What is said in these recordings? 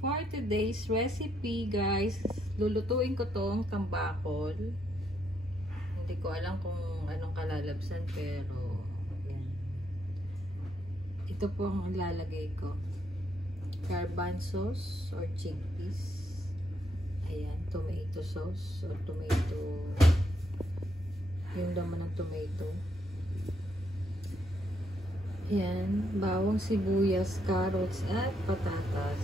For today's recipe, guys, lulutuin ko tong tambakol. Hindi ko alam kung anong kalalabsan, pero yan. Ito po ang lalagay ko. Garbanzos or chickpeas. Ayan, tomato sauce or tomato, yung laman ng tomato. Ayan, bawang sibuyas, carrots, at patatas.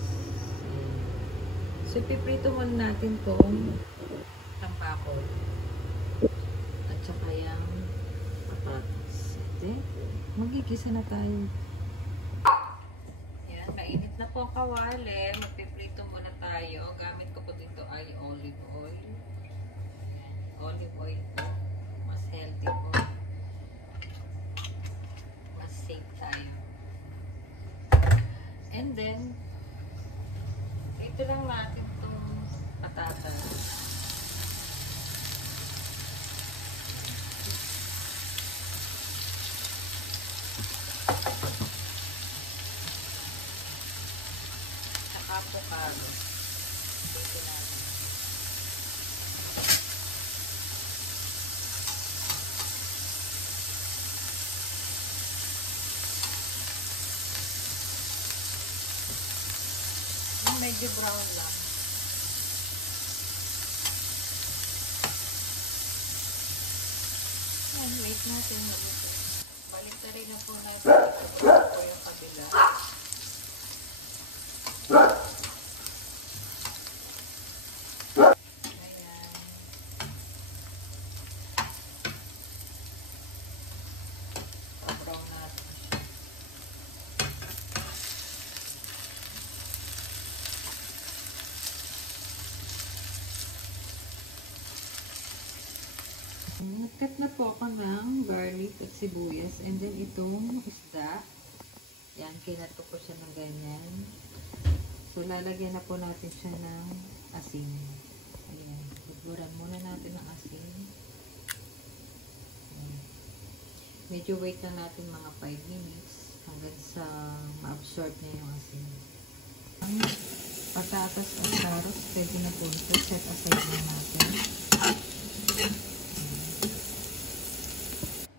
Ayan. So, piprito muna natin tong tambakol. At saka yung patatas. Then, magigisa na tayo. Ayan, mainit na po ang kawali. Magpiprito muna tayo. Gamit ko po dito ay olive oil. Olive oil po. Mas healthy po. Mas safe tayo. And then, ito lang natin itong patatas. Saka po carrots. Ito natin. Medyo brown lang. Ayan, wait natin. Balik na rin na po natin. Ito po yung kabila. Ayan. Brown natin. Nagkat na po ako ng garlic at sibuyas, and then itong isda. Yan, kinato ko siya ng ganyan. So, lalagyan na po natin siya ng asin. Ayan, buburan muna natin ng asin. Ayan. Medyo wait lang natin mga 5 minutes hanggang sa ma-absorb niya yung asin. Ang patatas at carrots, pwede na po ito. Set aside na natin.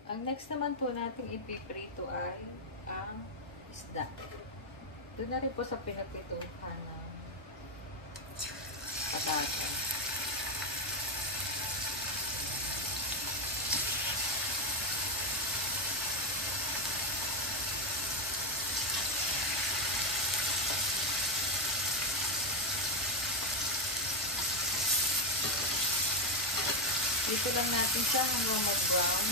Ang next naman po natin ipiprito ay ang isda. Doon na rin po sa pinagpituhan ng patatas. Dito lang natin siya hanggang mag-brown.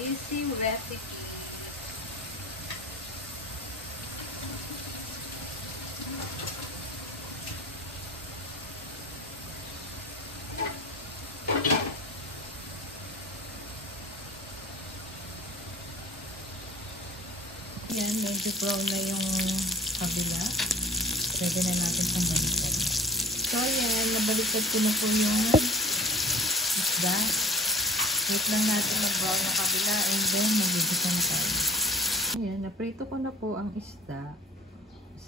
Easy recipe. Yan, medyo brown na yung kabila. Pwede na natin siyang baliktad. So, yan, nabaliktad ko na po yung isda. Wait lang natin mag-brown na kabila, and then magigisa na tayo. Ayan, naprito ko na po ang isda.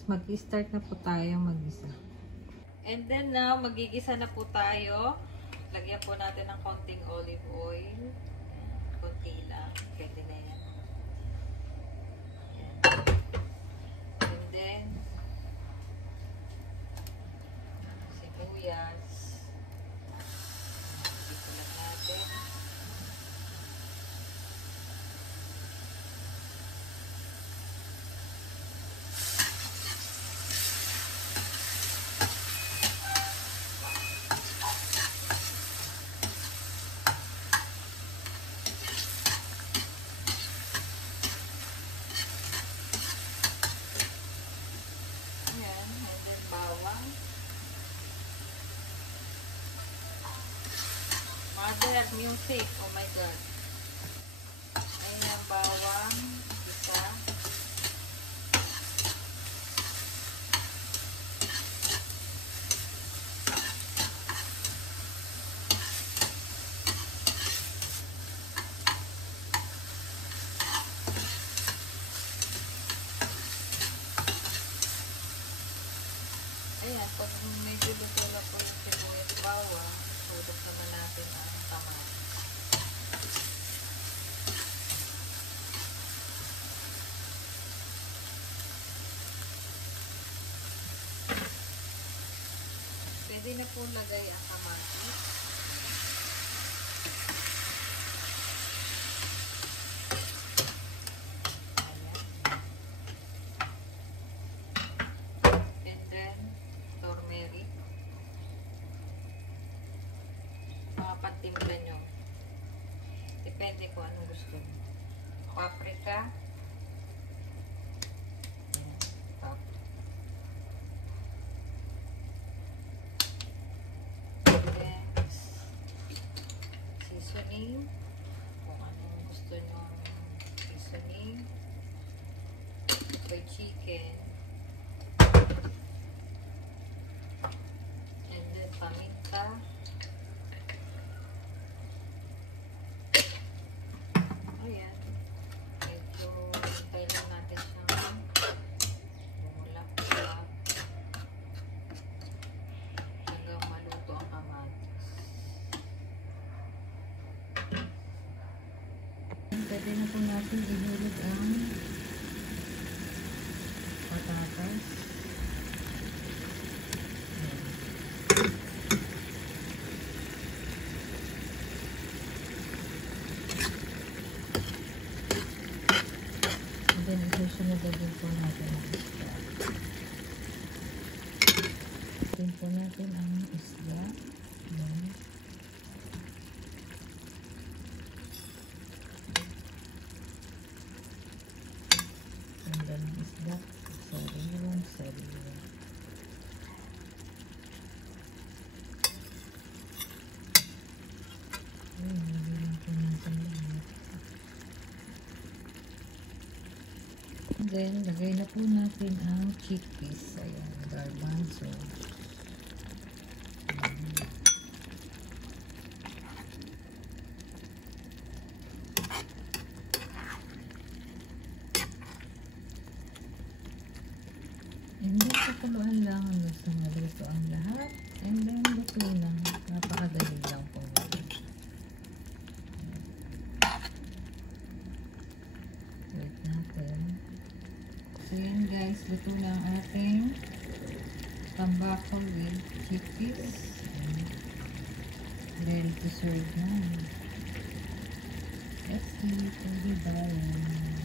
Mag-start na po tayo mag-gisa. And then now, magigisa na po tayo. Lagyan po natin ng konting olive oil. Konti lang. Pwede na yan. Ayan. And then, sibuyas. Gisa lang natin. so thick. Oh my God. Ayan, bawang. Isa. Ayan, pag medyo luto na po yung sibuyas bawang, tulog naman natin ang kamatis. Pwede na po lagay ang kamatis. Patimpla nyo. Depende kung anong gusto nyo. Paprika. Then, seasoning. Kung anong gusto nyo seasoning. For chicken. And then, paminta. Ayan. Medyo kailan natin siyang bumulak-bulak hanggang maluto ang kamatis. Pwede na po natin ihulog ang patatas. Then, isusunod na din po natin ang isda. Then po natin ang isda. Ayan. And then, isda. Sariwang. Ayan, hindi lang po natin lahat. Then, lagay na po natin ang chickpeas. Ayan, garbanzo. And then, pakuluan lang hanggang sa maluto ang lahat. And then, luto na. Napakadali lang po. Wait natin. So yan guys, luto na ang ating tambako with chickpeas. Ready to serve na. Let's eat. Bye-bye.